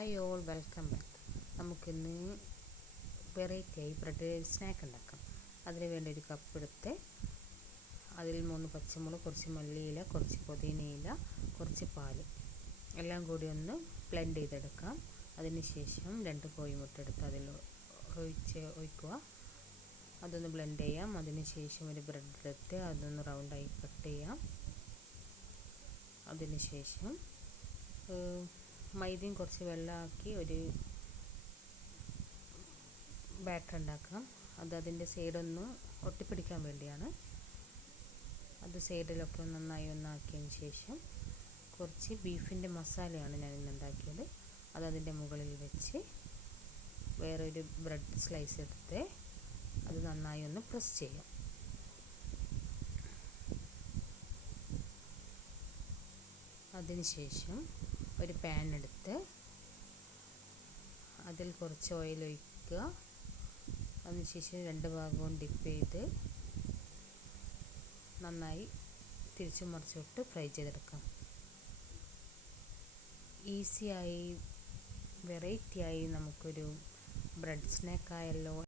Hi all, welcome back. നമുക്കിന്ന് വെറൈറ്റിയായി bread snack ഉണ്ടാക്കാം. അതിന് വേണ്ടി ഒരു കപ്പ് എടുത്ത് അതിൽ 3 പച്ചമുളക്, കുറച്ച് മല്ലിയില, കുറച്ച് പുതിനയില, കുറച്ച് പാല് എല്ലാം കൂടി ഒന്ന് ബ്ലെൻഡ് ചെയ്തെടുക്കാം. അതിനുശേഷം 2 കോഴിമുട്ട എടുത്ത് അതിൽ ഒഴിക്കുക. അതൊന്ന് ബ്ലെൻഡ് ചെയ്യാം. അതിനുശേഷം ഒരു ബ്രെഡ് എടുത്ത് അതൊന്ന് റൗണ്ടായി കട്ട് ചെയ്യാം. അതിനുശേഷം മൈദയും കുറച്ച് വെള്ളമാക്കി ഒരു ബാറ്റർ ഉണ്ടാക്കാം. അതിൻ്റെ സൈഡൊന്ന് ഒട്ടിപ്പിടിക്കാൻ വേണ്ടിയാണ്. അത് സൈഡിലൊക്കെ നന്നായി ഒന്നാക്കിയതിന് ശേഷം കുറച്ച് ബീഫിൻ്റെ മസാലയാണ് ഞാൻ ഇന്ന് ഉണ്ടാക്കിയത്. അതിൻ്റെ മുകളിൽ വെച്ച് വേറൊരു ബ്രെഡ് സ്ലൈസ് എടുത്ത് അത് നന്നായി ഒന്ന് പ്രസ് ചെയ്യാം. അതിനുശേഷം ഒരു പാൻ എടുത്ത് അതിൽ കുറച്ച് ഓയിൽ ഒഴിക്കുക. അതിനുശേഷം 2 ഭാഗവും ഡിപ്പ് ചെയ്ത് നന്നായി തിരിച്ചു മറിച്ചിട്ട് ഫ്രൈ ചെയ്തെടുക്കാം. ഈസിയായി വെറൈറ്റിയായി നമുക്കൊരു ബ്രെഡ് സ്നാക്ക് ആയല്ലോ.